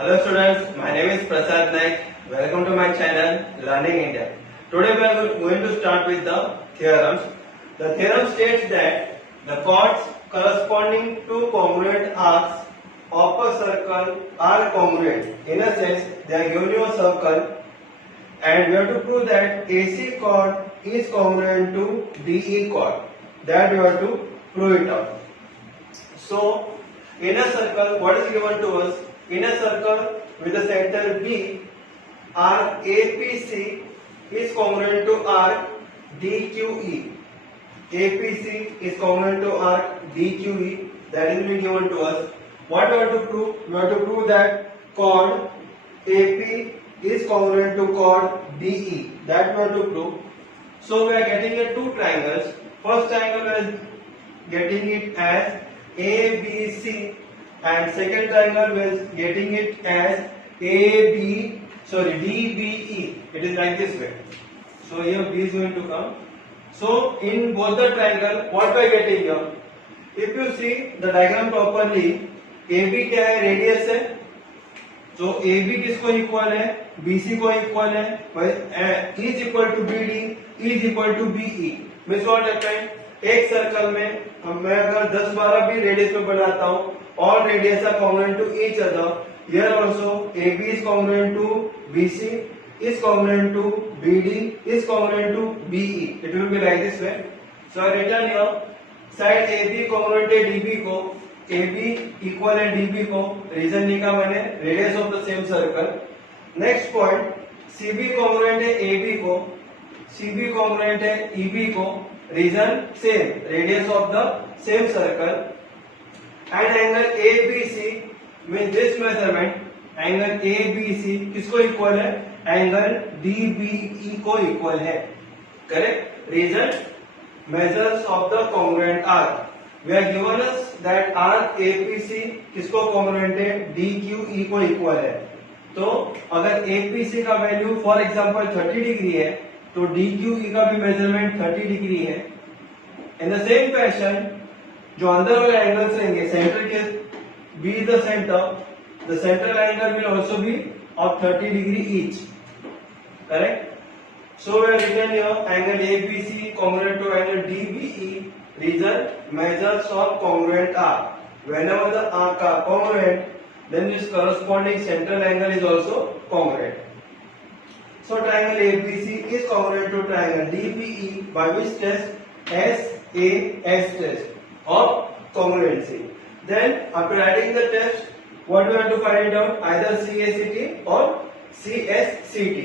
Hello students, my name is Prasad Naik. Welcome to my channel Learning India. Today we are going to start with the theorems. The theorem states that the chords corresponding to congruent arcs of a circle are congruent. In a sense, they are given you a circle and we have to prove that AC chord is congruent to DE chord. That we have to prove it out. So, in a circle, what is given to us? In a circle with a center B, arc APC is congruent to arc DQE. APC is congruent to arc DQE. That is being given to us. What we have to prove? We have to prove that chord AP is congruent to chord DE. That we have to prove. So we are getting a two triangles. First triangle we are getting it as ABC and second triangle we are getting it as DBE. It is like this way. So here B is going to come. So in both the triangle, what we are getting here? If you see the diagram properly, AB क्या है? Radius है. तो AB किसको equal है? BC को equal है. E is equal to BD, E is equal to BE. Means what happened? एक circle में मैं अगर 10-12 भी रेडियस में बनाता हूँ, all radius are congruent to each other. Here also AB is congruent to BC, is congruent to BD, is congruent to BE. It will be like this way. So I written here side AB congruent है DB को, AB equal है DB को. Reason लिखा मैंने radius of the same circle. Next point CB congruent है AB को, CB congruent है EB को. Reason same, radius of the same circle. And angle ABC mean this measurement, angle ABC किसको equal है? Angle DBE को equal है. Correct. Reason measures of the congruent arc. We are given us that arc APC किसको congruent है? DQE को equal है. तो अगर APC का वैल्यू फॉर एग्जांपल 30 डिग्री है तो DQE का भी मेजरमेंट 30 डिग्री है. इन द सेम फैशन जो अंदर वाले एंगल्स रहेंगे, सेंटर के B is the centre, the central angle will also be of 30 degree each. Correct. So we are written here angle ABC congruent to angle DBE. Reason measures of congruent arc. Whenever the arc are congruent, then this corresponding central angle is also congruent. So triangle ABC is congruent to triangle DBE by which test? SAS test of congruency. Then after writing the test, what we have to find it out? Either CACT or CSCT.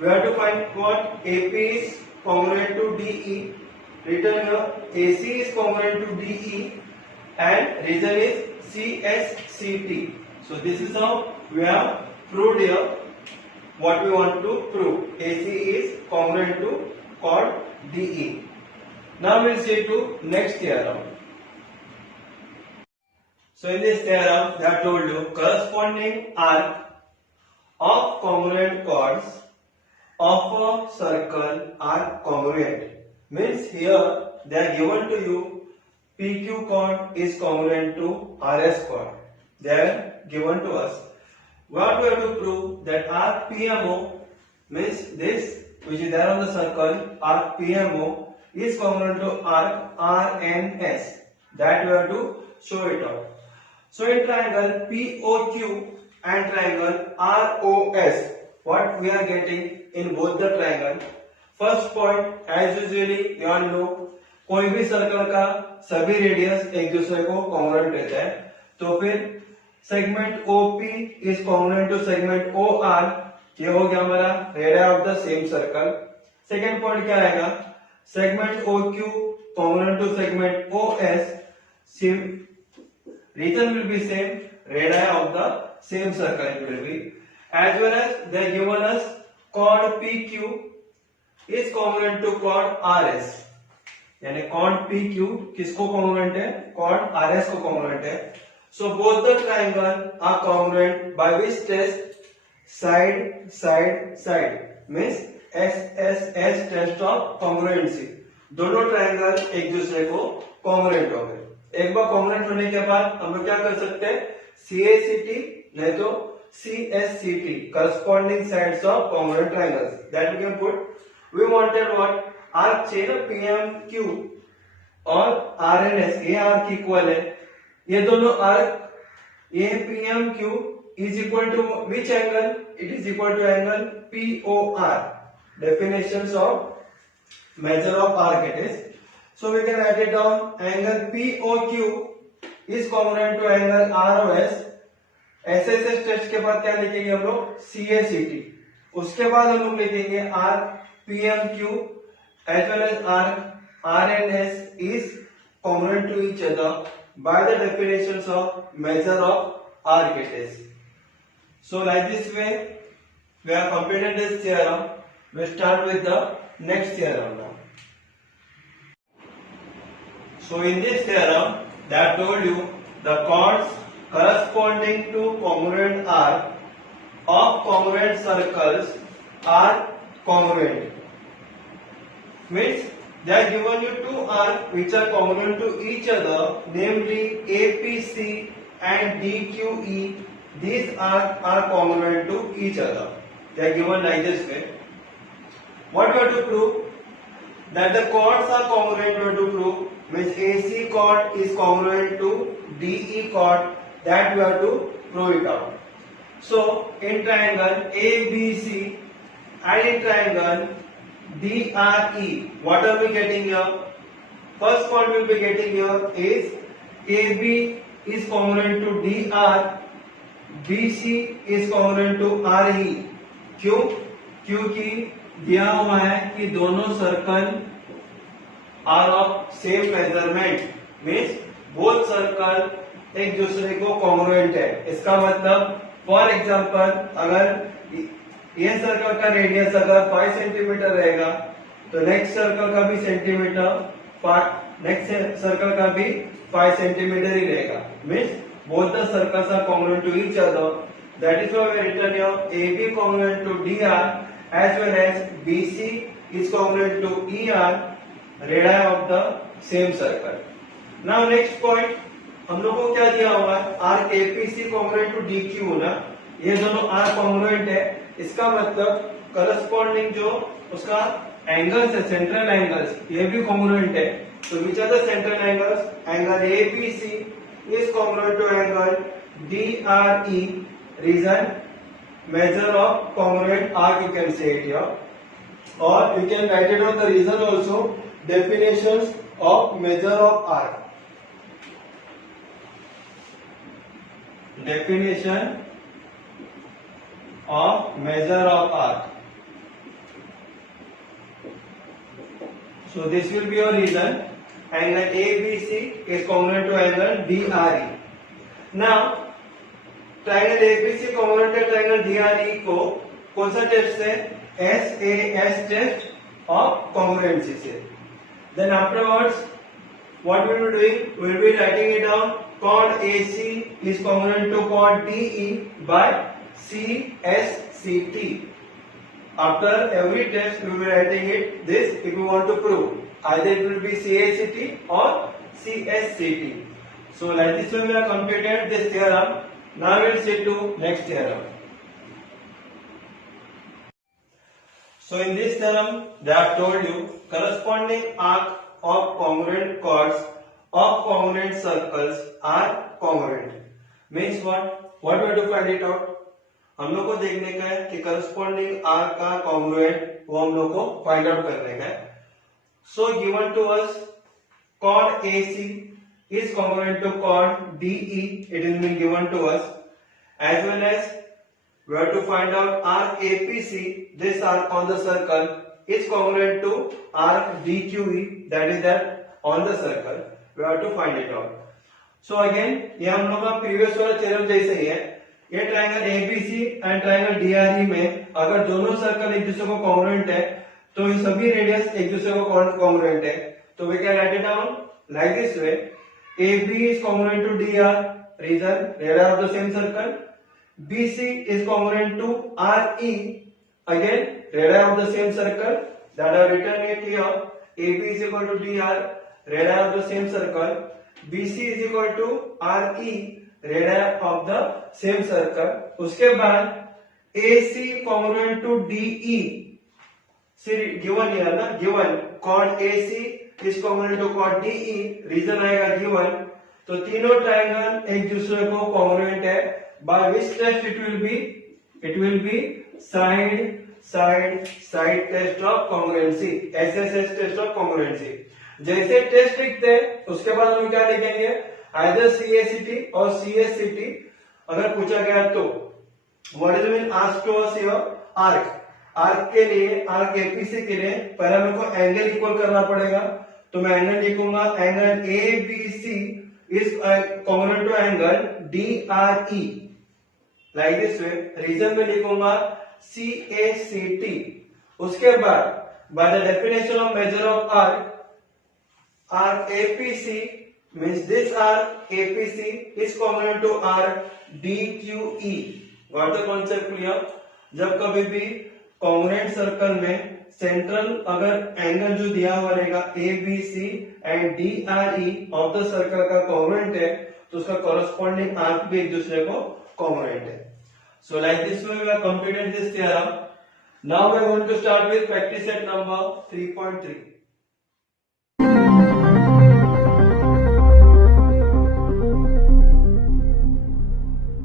We have to find what? AP is congruent to DE. Written here AC is congruent to DE and reason is CSCT. So this is how we have proved here what we want to prove. AC is congruent to chord DE. Now we will see to next theorem. So in this theorem, they have told you corresponding arc of congruent chords of a circle are congruent. Means here they are given to you PQ chord is congruent to RS chord. They are given to us. What we have to prove? That arc PMO means this which is there on the circle, arc PMO is congruent to arc RNS. That we have to show it out. So in triangle POQ and triangle ROS, what we are getting in both the triangle? First point, as usually you all know, कोई भी circle का सभी radius एक दूसरे को congruent रहता है. तो फिर segment OP is congruent to segment OR. ये हो गया हमारा radius of the same circle. Second point क्या आएगा? Segment OQ congruent to segment OS. Region will be same, radii of the same circle it will be. As well as they have given us chord PQ is congruent to chord RS. यानी chord PQ किसको congruent है? chord RS को congruent है. So both the triangle are congruent by which test? Side, side, side. Means SSS test of congruency. दोनों triangle एक दूसरे को congruent हो गए. एक बार कॉन्ग्रुएंट होने के बाद हम लोग क्या कर सकते हैं? CACT नहीं तो CSCT, corresponding sides of congruent triangles. That we can put. We wanted what? Arc चाहिए PMQ और RNS, ये arc equal है. ये दोनों arc, ये PMQ is equal to which angle? It is equal to angle POR. Definitions of measure of arc it is. So we can write it down. Angle POQ is congruent to angle ROS. SSS test के बाद क्या लिखेंगे हम लोग? CACT. उसके बाद हम लोग लिखेंगे arc PMQ as well as arc RNS is congruent to each other by the definitions of measure of arc it is. So like this way we have completed this theorem. We start with the next theorem now. So in this theorem, they have told you the chords corresponding to congruent arc of congruent circles are congruent. Means they have given you two arcs which are congruent to each other, namely APC and DQE. These arcs are congruent to each other. They are given like this way. What we have to prove? That the chords are congruent. We have to prove means AC chord is congruent to DE chord. That we have to prove it out. So in triangle ABC and in triangle DRE, what are we getting here? First point we will be getting here is AB is congruent to DR, BC is congruent to RE. क्यों? क्योंकि दिया हुआ है कि दोनों circle are of same measurement, means both circle एक दूसरे को कॉन्ग्रुएंट है. इसका मतलब फॉर एग्जांपल अगर ये सर्कल का रेडियस अगर 5 सेंटीमीटर रहेगा तो नेक्स्ट सर्कल का भी नेक्स्ट सर्कल का भी 5 सेंटीमीटर ही रहेगा. Means both the circles are congruent to each other. That is why we written here AB congruent to DR as well as BC is congruent to ER, radii of the same circle. Now next point, हम लोग को क्या दिया हुआ है? Arc APC congruent to DQ ना, ये दोनों आर्क congruent है. इसका मतलब करस्पॉन्डिंग जो उसका एंगल्स है, सेंट्रल एंगल्स, ये भी congruent है. तो which are the central angles? Angle APC is congruent to angle DRE. Reason, measure of congruent arc, you can say it here, or you can write it on the reason also, definitions of measure of arc. Definition of measure of arc. So this will be your reason. Angle ABC is congruent to angle DRE. Now triangle ABC congruent है triangle DRE को कौन सा test से? SAS test of congruency से. Then afterwards what we will be doing? We will be writing it down. chord AC is congruent to chord DE by CSCT. After every test we will be writing it this if we want to prove. Either it will be CACT or CSCT. So like this way we have completed this theorem. Now we will see to next theorem. So in this theorem they have told you corresponding arc of congruent chords of congruent circles are congruent. Means what? What we have to find it out? हम लोग को देखने का है कि corresponding arc का congruent वो हम लोग को find out करने का है. So given to us chord AC is congruent to chord DE, it has been given to us, as well as we have to find out arc APC, this arc on the circle is congruent to arc DQE, that is that on the circle. We have to find it out. So again ये हम लोग का previous वाला theorem जैसे ही है. ये triangle ABC and triangle DRE में अगर दोनों सर्कल एक दूसरे को कॉन्ग्रुएंट है तो ये सभी रेडियस एक दूसरे को कॉन्ग्रुएंट है. तो we can write it down like this way. AB is congruent to DR, reason radii of the same circle. BC is congruent to RE, again radii of the same circle. That I have written it here. AB is equal to DR, radii of the same circle. BC is equal to RE, radius of the same circle. उसके बाद AC congruent to DE, given है ना, given chord AC is congruent to chord DE, reason आएगा given. तो तीनों triangle एक दूसरे को कॉन्ग्रुएंट है। By which test it will be side side side test of congruency, SSS test of congruency. जैसे टेस्ट लिखते हैं उसके बाद हम क्या लिखेंगे, आइदर CACT और CSCT अगर पूछा गया तो। What is mean asked to us here, arc के लिए, आर्क APC के लिए पहले मेरे को एंगल इक्वल करना पड़ेगा। तो मैं एंगल लिखूंगा, angle ABC is congruent to angle DRE, like this way. Reason में लिखूंगा CACT। उसके बाद by the definition of measure of arc APC means this arc APC is congruent to arc DQE। Got the concept clear? जब कभी भी congruent circle में central अगर angle जो दिया हुआ रहेगा ABC and DRE of the circle का कॉन्ग्रुएंट है, तो उसका कॉरेस्पॉन्डिंग आर्क भी एक दूसरे को कॉन्ग्रुएंट है। So like this way we have completed this theorem. Now we are going to start with practice set number 3.3.